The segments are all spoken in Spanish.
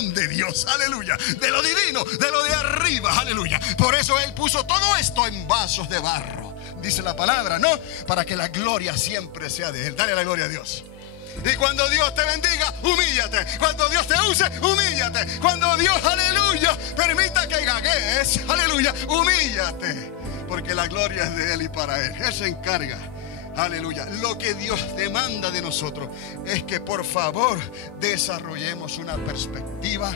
revelación de Dios, aleluya, de lo divino, de lo de arriba, aleluya. Por eso Él puso todo esto en vasos de barro, dice la palabra, ¿no? Para que la gloria siempre sea de Él. Dale la gloria a Dios. Y cuando Dios te bendiga, humíllate. Cuando Dios te use, humíllate. Cuando Dios, aleluya, permita que gagues, aleluya, humíllate. Porque la gloria es de Él y para Él. Él se encarga, aleluya. Lo que Dios demanda de nosotros es que por favor desarrollemos una perspectiva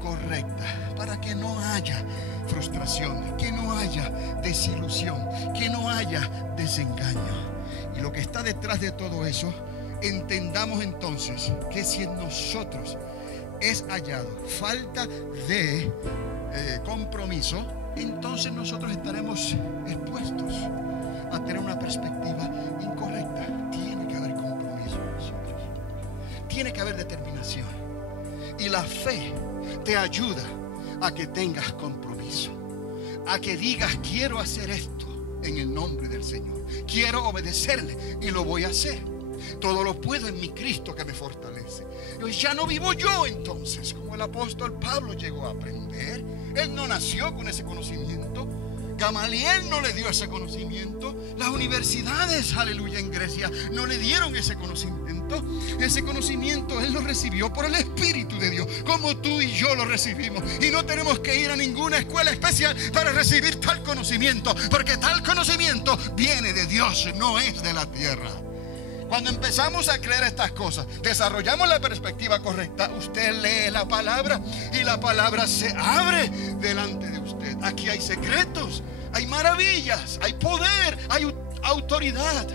correcta, para que no haya frustración, que no haya desilusión, que no haya desengaño. Y lo que está detrás de todo eso, entendamos entonces que si en nosotros es hallado falta de compromiso, entonces nosotros estaremos expuestos a tener una perspectiva incorrecta. Tiene que haber compromiso en nosotros, tiene que haber determinación, y la fe te ayuda a que tengas compromiso, a que digas: quiero hacer esto en el nombre del Señor, quiero obedecerle y lo voy a hacer. Todo lo puedo en mi Cristo que me fortalece. Ya no vivo yo entonces, como el apóstol Pablo llegó a aprender. Él no nació con ese conocimiento. Gamaliel no le dio ese conocimiento. Las universidades, aleluya, en Grecia no le dieron ese conocimiento. Ese conocimiento Él lo recibió por el Espíritu de Dios, como tú y yo lo recibimos. Y no tenemos que ir a ninguna escuela especial para recibir tal conocimiento, porque tal conocimiento viene de Dios, no es de la tierra. Cuando empezamos a creer estas cosas, desarrollamos la perspectiva correcta. Usted lee la palabra y la palabra se abre delante de usted. Aquí hay secretos, hay maravillas, hay poder, hay autoridad,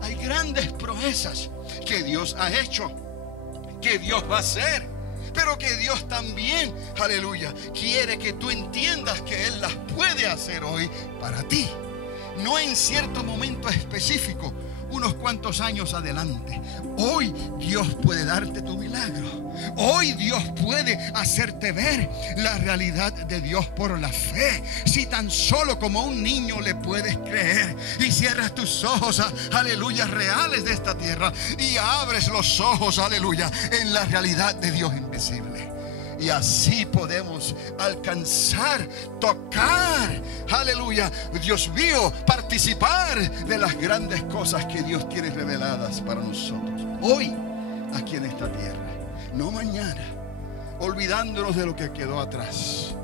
hay grandes proezas que Dios ha hecho, que Dios va a hacer, pero que Dios también, aleluya, quiere que tú entiendas que Él las puede hacer hoy para ti, no en cierto momento específico, unos cuantos años adelante. Hoy Dios puede darte tu milagro. Hoy Dios puede hacerte ver la realidad de Dios por la fe. Si tan solo como un niño le puedes creer y cierras tus ojos, aleluya, reales de esta tierra, y abres los ojos, aleluya, en la realidad de Dios invisible. Y así podemos alcanzar, tocar, aleluya, Dios mío, participar de las grandes cosas que Dios tiene reveladas para nosotros hoy, aquí en esta tierra, no mañana, olvidándonos de lo que quedó atrás,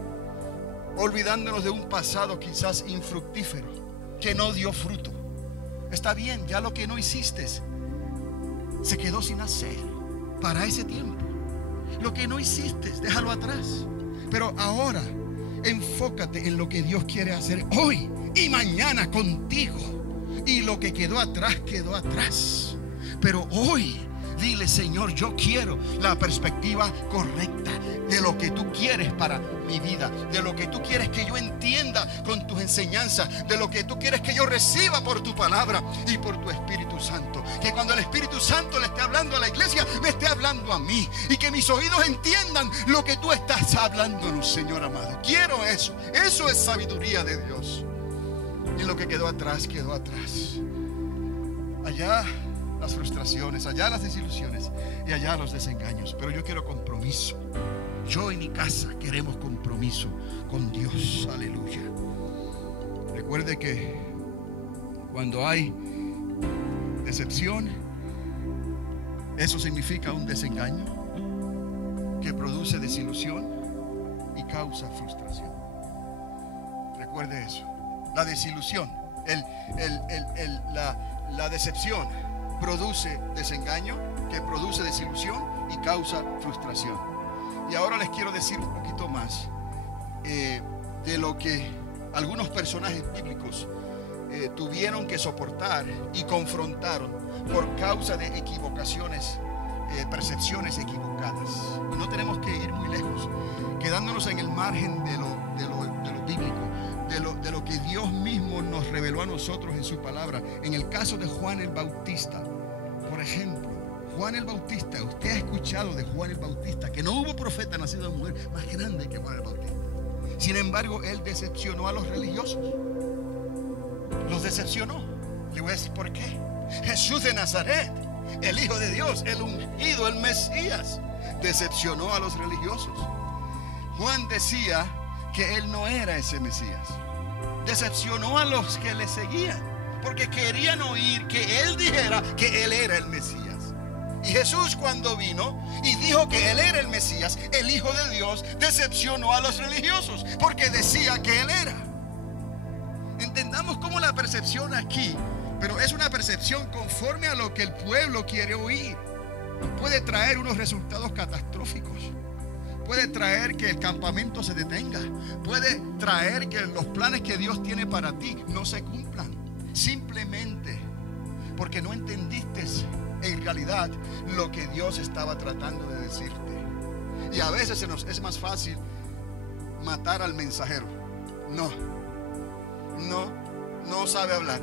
olvidándonos de un pasado quizás infructífero, que no dio fruto. Está bien, ya lo que no hiciste se quedó sin hacer para ese tiempo. Lo que no hiciste, déjalo atrás. Pero ahora enfócate en lo que Dios quiere hacer hoy y mañana contigo. Y lo que quedó atrás, quedó atrás. Pero hoy dile: Señor, yo quiero la perspectiva correcta de lo que tú quieres para mi vida, de lo que tú quieres que yo entienda con tus enseñanzas, de lo que tú quieres que yo reciba por tu palabra y por tu Espíritu Santo. Que cuando el Espíritu Santo le esté hablando a la iglesia, me esté hablando a mí, y que mis oídos entiendan lo que tú estás hablándonos, Señor amado. Quiero eso. Eso es sabiduría de Dios. Y lo que quedó atrás, quedó atrás. Allá las frustraciones, allá las desilusiones y allá los desengaños. Pero yo quiero compromiso. Yo y mi casa queremos compromiso con Dios. Aleluya. Recuerde que cuando hay decepción, eso significa un desengaño que produce desilusión y causa frustración. Recuerde eso. La desilusión, la decepción produce desengaño, que produce desilusión y causa frustración. Y ahora les quiero decir un poquito más de lo que algunos personajes bíblicos tuvieron que soportar y confrontaron por causa de equivocaciones, percepciones equivocadas. Y no tenemos que ir muy lejos, quedándonos en el margen de lo bíblico, de lo que Dios mismo nos reveló a nosotros en su palabra. En el caso de Juan el Bautista, por ejemplo, Juan el Bautista, usted ha escuchado de Juan el Bautista, que no hubo profeta nacido de mujer más grande que Juan el Bautista. Sin embargo, él decepcionó a los religiosos. Los decepcionó. Le voy a decir por qué. Jesús de Nazaret, el Hijo de Dios, el ungido, el Mesías, decepcionó a los religiosos. Juan decía que él no era ese Mesías. Decepcionó a los que le seguían, porque querían oír que él dijera que él era el Mesías. Y Jesús, cuando vino y dijo que él era el Mesías, el Hijo de Dios, decepcionó a los religiosos, porque decía que él era. Entendamos cómo la percepción aquí, pero es una percepción conforme a lo que el pueblo quiere oír. Puede traer unos resultados catastróficos. Puede traer que el campamento se detenga. Puede traer que los planes que Dios tiene para ti no se cumplan. Simplemente porque no entendiste en realidad lo que Dios estaba tratando de decirte. Y a veces es más fácil matar al mensajero. No sabe hablar.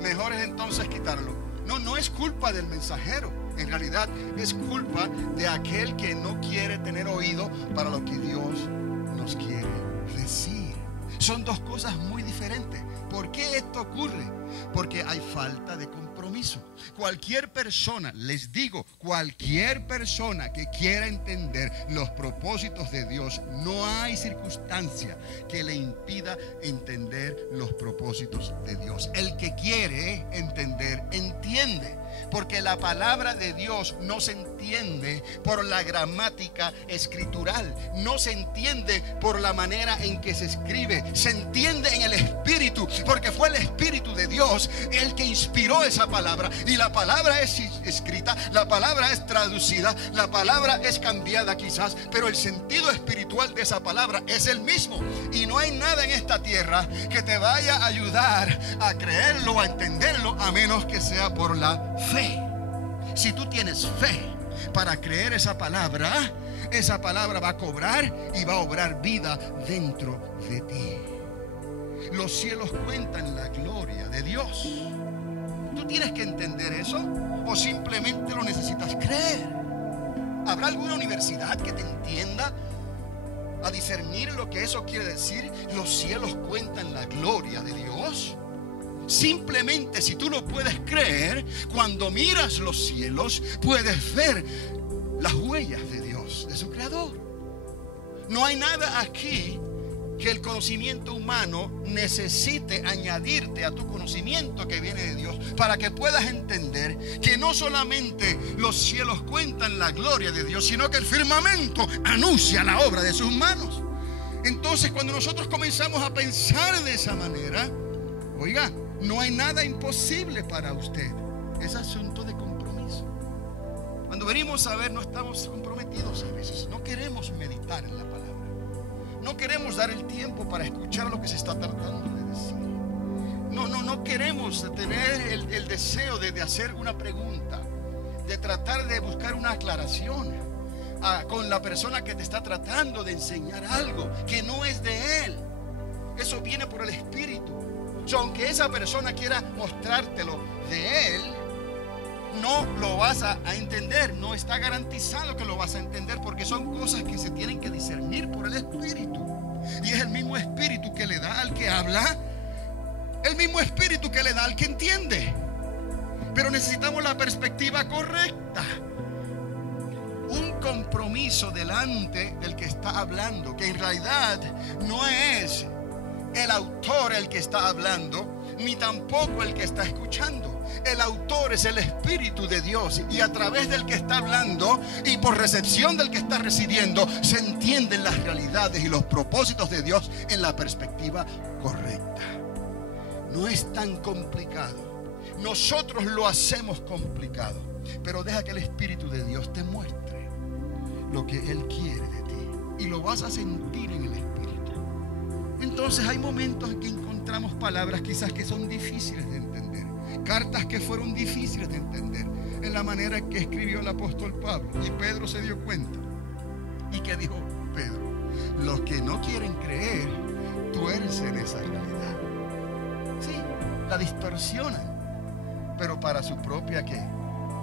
Mejor es entonces quitarlo. No es culpa del mensajero. En realidad es culpa de aquel que no quiere tener oído para lo que Dios nos quiere decir. Son dos cosas muy diferentes. ¿Por qué esto ocurre? Porque hay falta de compromiso. Cualquier persona, les digo, cualquier persona que quiera entender los propósitos de Dios, no hay circunstancia que le impida entender los propósitos de Dios. El que quiere entender, entiende. Porque la palabra de Dios no se entiende por la gramática escritural, no se entiende por la manera en que se escribe, se entiende en el Espíritu, porque fue el Espíritu de Dios el que inspiró esa palabra. Y la palabra es escrita, la palabra es traducida, la palabra es cambiada quizás, pero el sentido espiritual de esa palabra es el mismo. Y no hay nada en esta tierra que te vaya a ayudar a creerlo, a entenderlo, a menos que sea por la fe. Si tú tienes fe para creer esa palabra va a cobrar y va a obrar vida dentro de ti. Los cielos cuentan la gloria de Dios. ¿Tú tienes que entender eso o simplemente lo necesitas creer? ¿Habrá alguna universidad que te entienda a discernir lo que eso quiere decir? Los cielos cuentan la gloria de Dios. Simplemente si tú lo puedes creer, cuando miras los cielos puedes ver las huellas de Dios, de su creador. No hay nada aquí que el conocimiento humano necesite añadirte a tu conocimiento que viene de Dios, para que puedas entender que no solamente los cielos cuentan la gloria de Dios, sino que el firmamento anuncia la obra de sus manos. Entonces, cuando nosotros comenzamos a pensar de esa manera, oiga, no hay nada imposible para usted. Es asunto de compromiso. Cuando venimos a ver, no estamos comprometidos a veces. No queremos meditar en la palabra. No queremos dar el tiempo para escuchar lo que se está tratando de decir. No queremos tener el deseo de hacer una pregunta, de tratar de buscar una aclaración con la persona que te está tratando de enseñar algo que no es de él. Eso viene por el Espíritu. Aunque esa persona quiera mostrártelo de él, no lo vas a entender. No está garantizado que lo vas a entender, porque son cosas que se tienen que discernir por el Espíritu. Y es el mismo Espíritu que le da al que habla, el mismo Espíritu que le da al que entiende. Pero necesitamos la perspectiva correcta, un compromiso delante del que está hablando, que en realidad no es el autor el que está hablando, ni tampoco el que está escuchando. El autor es el Espíritu de Dios, y a través del que está hablando y por recepción del que está recibiendo, se entienden las realidades y los propósitos de Dios en la perspectiva correcta. No es tan complicado. Nosotros lo hacemos complicado, pero deja que el Espíritu de Dios te muestre lo que Él quiere de ti, y lo vas a sentir en el Espíritu. Entonces hay momentos en que encontramos palabras quizás que son difíciles de entender, cartas que fueron difíciles de entender, en la manera que escribió el apóstol Pablo. Y Pedro se dio cuenta. ¿Y qué dijo Pedro? Los que no quieren creer tuercen esa realidad. Sí, la distorsionan, pero para su propia ¿qué?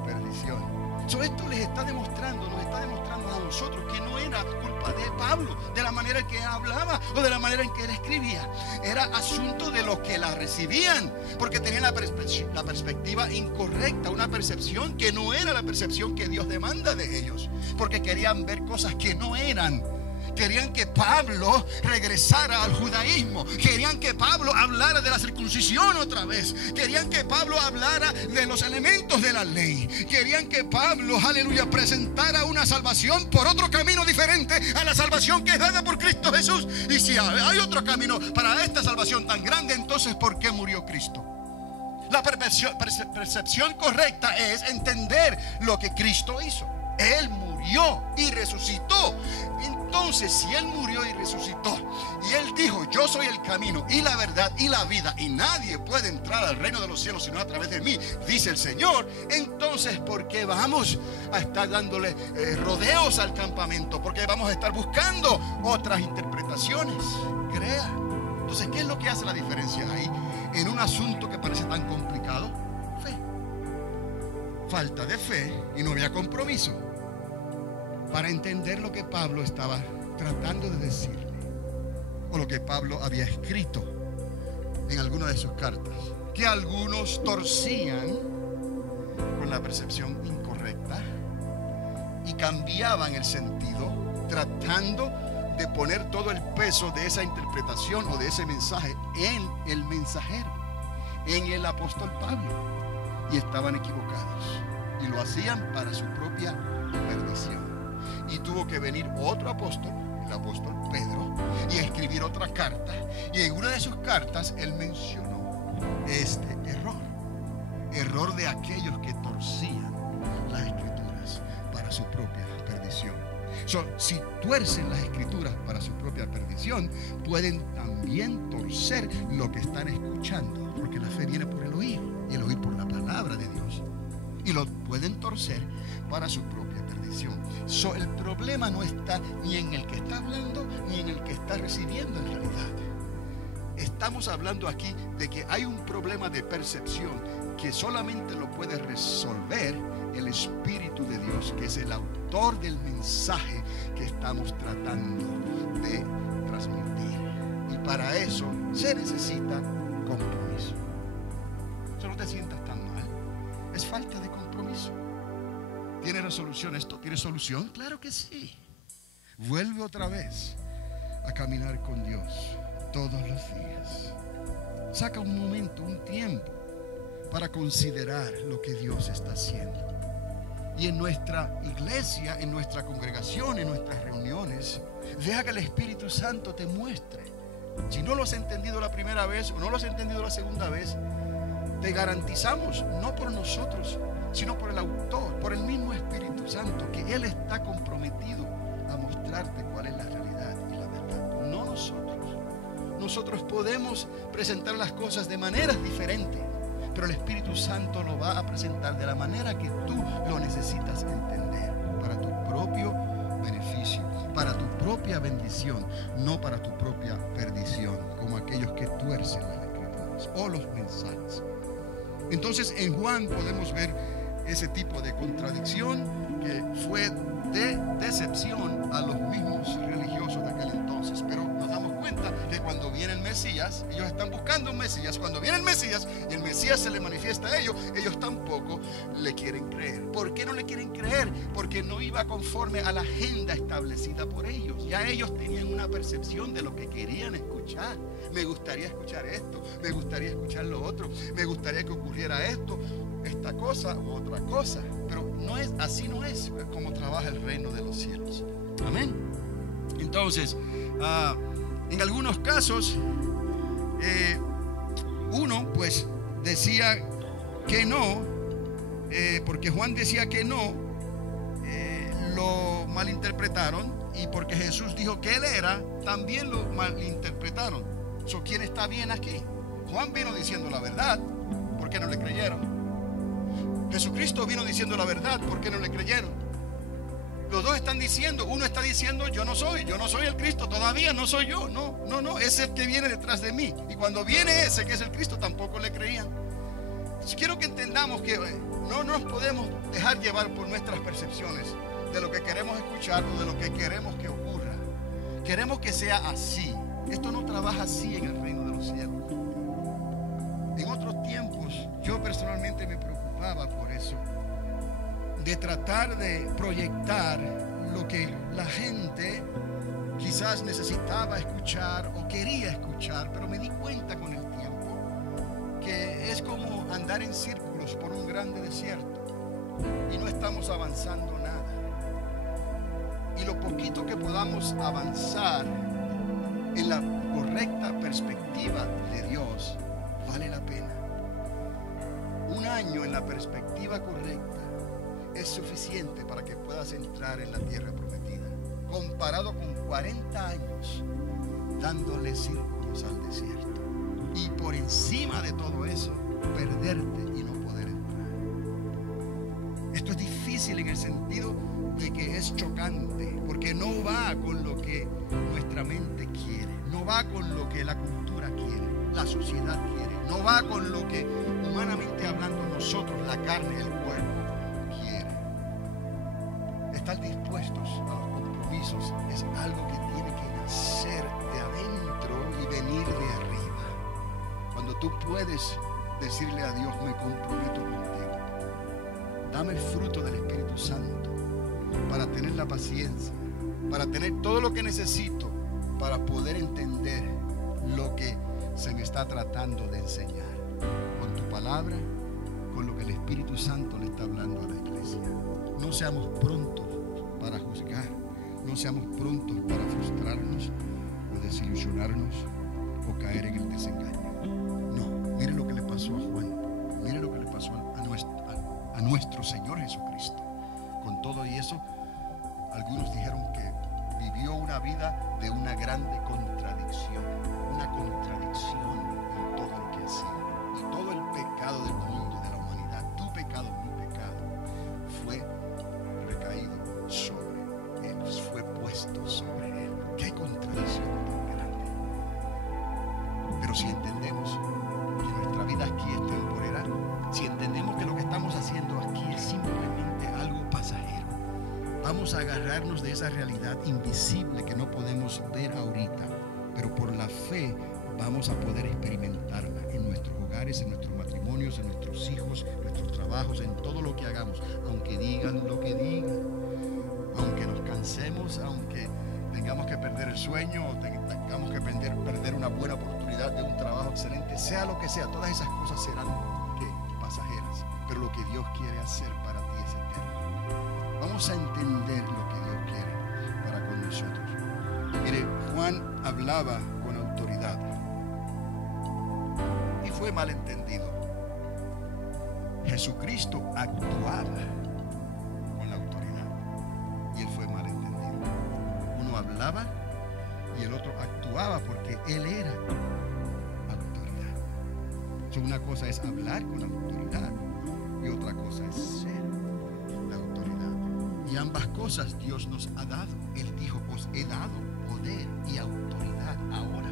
perdición. Esto les está demostrando, nos está demostrando a nosotros que no era culpa de Pablo, de la manera en que él hablaba o de la manera en que él escribía. Era asunto de los que la recibían, porque tenían la perspectiva incorrecta, una percepción que no era la percepción que Dios demanda de ellos, porque querían ver cosas que no eran. Querían que Pablo regresara al judaísmo. Querían que Pablo hablara de la circuncisión otra vez. Querían que Pablo hablara de los elementos de la ley. Querían que Pablo, aleluya, presentara una salvación por otro camino diferente a la salvación que es dada por Cristo Jesús. Y si hay otro camino para esta salvación tan grande, entonces ¿por qué murió Cristo? La percepción correcta es entender lo que Cristo hizo. Él murió y resucitó. Entonces, si Él murió y resucitó, y Él dijo: yo soy el camino y la verdad y la vida, y nadie puede entrar al reino de los cielos sino a través de mí, dice el Señor, entonces ¿por qué vamos a estar dándole rodeos al campamento? Porque vamos a estar buscando otras interpretaciones. Crea. Entonces, ¿qué es lo que hace la diferencia ahí en un asunto que parece tan complicado? Fe. Falta de fe y no había compromiso para entender lo que Pablo estaba tratando de decirle, o lo que Pablo había escrito en alguna de sus cartas, que algunos torcían con la percepción incorrecta y cambiaban el sentido, tratando de poner todo el peso de esa interpretación o de ese mensaje en el mensajero, en el apóstol Pablo, y estaban equivocados y lo hacían para su propia perdición. Y tuvo que venir otro apóstol, el apóstol Pedro, y escribir otra carta. Y en una de sus cartas él mencionó este error de aquellos que torcían las escrituras para su propia perdición. Si tuercen las escrituras para su propia perdición, pueden también torcer lo que están escuchando, porque la fe viene por el oír, y el oír por la palabra de Dios, y lo pueden torcer para su propia perdición. El problema no está ni en el que está hablando ni en el que está recibiendo en realidad. Estamos hablando aquí de que hay un problema de percepción que solamente lo puede resolver el Espíritu de Dios, que es el autor del mensaje que estamos tratando de transmitir. Y para eso se necesita compromiso. No te sientas tan mal. Es falta de compromiso. ¿Tiene resolución esto? ¿Tiene solución? Claro que sí. Vuelve otra vez a caminar con Dios todos los días. Saca un momento, un tiempo para considerar lo que Dios está haciendo. Y en nuestra iglesia, en nuestra congregación, en nuestras reuniones, deja que el Espíritu Santo te muestre. Si no lo has entendido la primera vez o no lo has entendido la segunda vez, te garantizamos, no por nosotros, sino por el autor, por el mismo Espíritu Santo, que Él está comprometido a mostrarte cuál es la realidad y la verdad. No nosotros. Nosotros podemos presentar las cosas de maneras diferentes, pero el Espíritu Santo lo va a presentar de la manera que tú lo necesitas entender, para tu propio beneficio, para tu propia bendición, no para tu propia perdición, como aquellos que tuercen las escrituras o los mensajes. Entonces en Juan podemos ver ese tipo de contradicción que fue de decepción a los mismos religiosos de aquel entonces. Pero nos damos cuenta que cuando viene el Mesías, ellos están buscando un Mesías. Cuando viene el Mesías y el Mesías se le manifiesta a ellos, ellos tampoco le quieren creer. ¿Por qué no le quieren creer? Porque no iba conforme a la agenda establecida por ellos. Ya ellos tenían una percepción de lo que querían escuchar. Me gustaría escuchar esto, me gustaría escuchar lo otro, me gustaría que ocurriera esto, esta cosa u otra cosa. Pero no es así, no es como trabaja el reino de los cielos. Amén. Entonces, en algunos casos, uno pues decía que no, porque Juan decía que no, lo malinterpretaron, y porque Jesús dijo que Él era, también lo malinterpretaron. ¿Quién está bien aquí? Juan vino diciendo la verdad, ¿por qué no le creyeron? Jesucristo vino diciendo la verdad, ¿por qué no le creyeron? Los dos están diciendo, uno está diciendo yo no soy el Cristo, todavía no soy yo, no, es el que viene detrás de mí. Y cuando viene ese que es el Cristo, tampoco le creían. Entonces, quiero que entendamos que no nos podemos dejar llevar por nuestras percepciones de lo que queremos escuchar o de lo que queremos que ocurra. Queremos que sea así. Esto no trabaja así en el reino de los cielos. En otros tiempos yo personalmente me preocupaba por eso, de tratar de proyectar lo que la gente quizás necesitaba escuchar o quería escuchar, pero me di cuenta con el tiempo que es como andar en círculos por un grande desierto y no estamos avanzando nada. Y lo poquito que podamos avanzar en la correcta perspectiva de Dios vale la pena. Un año en la perspectiva correcta es suficiente para que puedas entrar en la tierra prometida, comparado con 40 años dándole círculos al desierto. Y por encima de todo eso, perderte y no poder entrar. Esto es difícil en el sentido de que es chocante, porque no va con lo que nuestra mente quiere, no va con lo que la cultura quiere, la sociedad quiere, no va con lo que humanamente hablando nosotros, la carne, el cuerpo, quiere. Estar dispuestos a los compromisos es algo que tiene que nacer de adentro y venir de arriba. Cuando tú puedes decirle a Dios, me comprometo contigo, dame el fruto del Espíritu Santo para tener la paciencia, para tener todo lo que necesito para poder entender lo que se me está tratando de enseñar con tu palabra, con lo que el Espíritu Santo le está hablando a la iglesia. No seamos prontos para juzgar, no seamos prontos para frustrarnos o desilusionarnos o caer en el desengaño. No, mire lo que le pasó a Juan, mire lo que le pasó a nuestro Señor Jesucristo. Con todo y eso, algunos dijeron que vivió una vida de una grande contradicción en todo lo que hacía. Y todo el pecado del mundo, de la humanidad, tu pecado, mi pecado, fue recaído sobre él, fue puesto sobre él. ¡Qué contradicción tan grande! Pero si entendemos que nuestra vida aquí es temporera, si entendemos que lo que estamos haciendo aquí es simplemente algo pasajero, vamos a agarrarnos de esa realidad invisible que no podemos ver ahorita, pero por la fe vamos a poder experimentarla en nuestros hogares, en nuestros matrimonios, en nuestros hijos, en nuestros trabajos, en todo lo que hagamos, aunque digan lo que digan, aunque nos cansemos, aunque tengamos que perder el sueño o tengamos que perder una buena oportunidad de un trabajo excelente, sea lo que sea, todas esas cosas serán pasajeras, pero lo que Dios quiere hacer para ti es eterno. Vamos a entender lo que Dios quiere para con nosotros. Mire, Juan hablaba con autoridad y fue malentendido. Jesucristo actuaba con la autoridad y él fue malentendido. Uno hablaba y el otro actuaba porque él era autoridad. Una cosa es hablar con autoridad y otra cosa es ser la autoridad. Y ambas cosas Dios nos ha dado. Él dijo, os he dado poder y autoridad ahora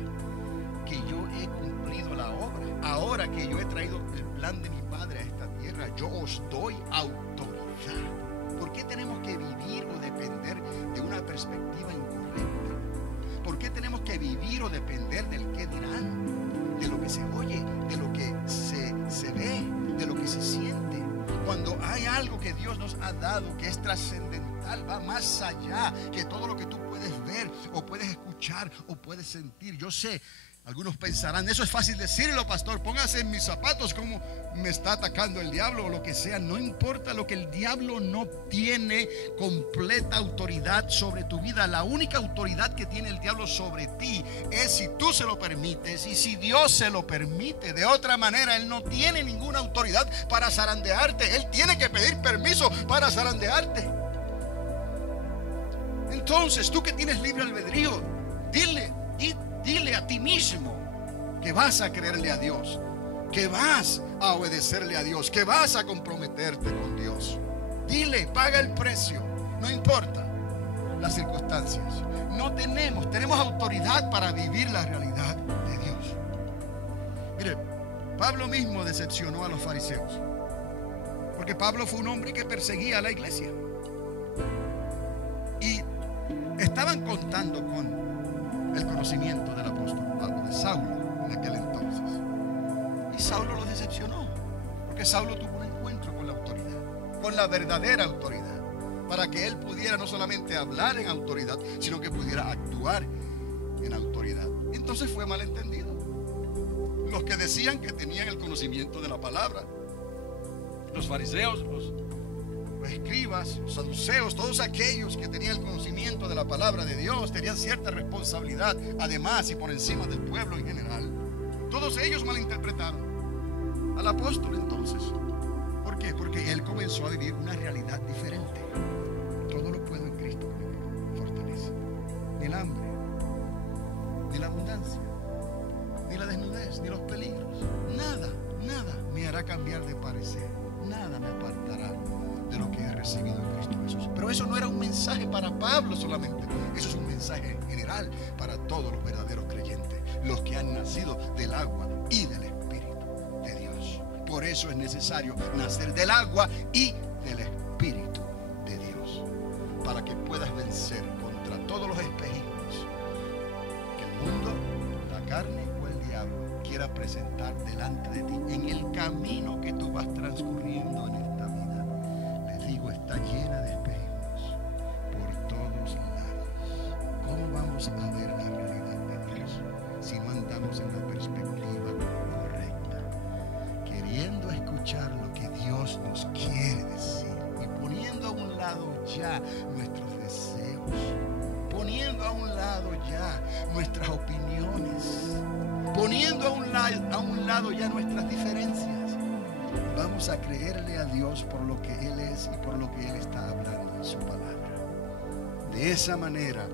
que yo he cumplido la obra, ahora que yo he traído el plan de mi Padre a esta tierra, yo os doy autoridad. ¿Por qué tenemos que vivir o depender de una perspectiva incorrecta? ¿Por qué tenemos que vivir o depender del qué dirán? De lo que se oye, de lo que se ve, de lo que se siente. Cuando hay algo que Dios nos ha dado que es trascendental, va más allá que todo lo que tú puedes ver o puedes escuchar o puedes sentir. Yo sé, algunos pensarán, eso es fácil decirlo, pastor, póngase en mis zapatos, como me está atacando el diablo o lo que sea. No importa lo que el diablo no tiene completa autoridad sobre tu vida. La única autoridad que tiene el diablo sobre ti es si tú se lo permites y si Dios se lo permite. De otra manera, él no tiene ninguna autoridad para zarandearte. Él tiene que pedir permiso para zarandearte. Entonces, tú que tienes libre albedrío, dile a ti mismo que vas a creerle a Dios, que vas a obedecerle a Dios, que vas a comprometerte con Dios. Dile, paga el precio, no importa las circunstancias. Tenemos autoridad para vivir la realidad de Dios. Mire, Pablo mismo decepcionó a los fariseos. Porque Pablo fue un hombre que perseguía a la iglesia. Y estaban contando con el conocimiento del apóstol Pablo, de Saulo en aquel entonces. Y Saulo lo decepcionó, porque Saulo tuvo un encuentro con la autoridad, con la verdadera autoridad, para que él pudiera no solamente hablar en autoridad, sino que pudiera actuar en autoridad. Entonces fue malentendido. Los que decían que tenían el conocimiento de la palabra, los fariseos, los escribas, los saduceos, todos aquellos que tenían el conocimiento de la palabra de Dios, tenían cierta responsabilidad, además y por encima del pueblo en general. Todos ellos malinterpretaron al apóstol entonces. ¿Por qué? Porque él comenzó a vivir una realidad diferente. Todo lo puedo en Cristo que me fortalece. Ni el hambre, ni la abundancia, ni la desnudez, ni los peligros. Nada me hará cambiar de parecer. Nada me apartará de lo que he recibido en Cristo Jesús. Pero eso no era un mensaje para Pablo solamente. Eso es un mensaje general para todos los verdaderos creyentes, los que han nacido del agua y del Espíritu de Dios. Por eso es necesario nacer del agua y del Espíritu de Dios, para que puedas vencer contra todos los espejismos que el mundo, la carne o el diablo quiera presentar delante de ti en el camino que tú vas transcurriendo en esta vida. Les digo, está llena de espejismos por todos lados. ¿Cómo vamos a ver la realidad de Dios si no andamos en la perspectiva correcta, queriendo escuchar lo que Dios nos quiere decir y poniendo a un lado ya nuestros deseos, poniendo a un lado ya nuestras opiniones, poniendo a un lado ya nuestras diferencias? Vamos a creerle a Dios por lo que Él es y por lo que Él está hablando en su palabra. De esa manera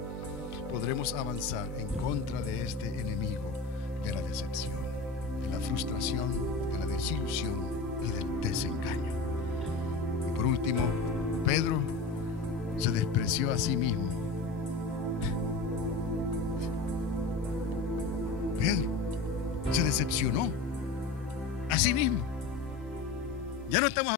podremos avanzar en contra de este enemigo de la decepción, de la frustración, de la desilusión y del desengaño. Y por último, Pedro se despreció a sí mismo. Pedro se decepcionó a sí mismo. Ya no estamos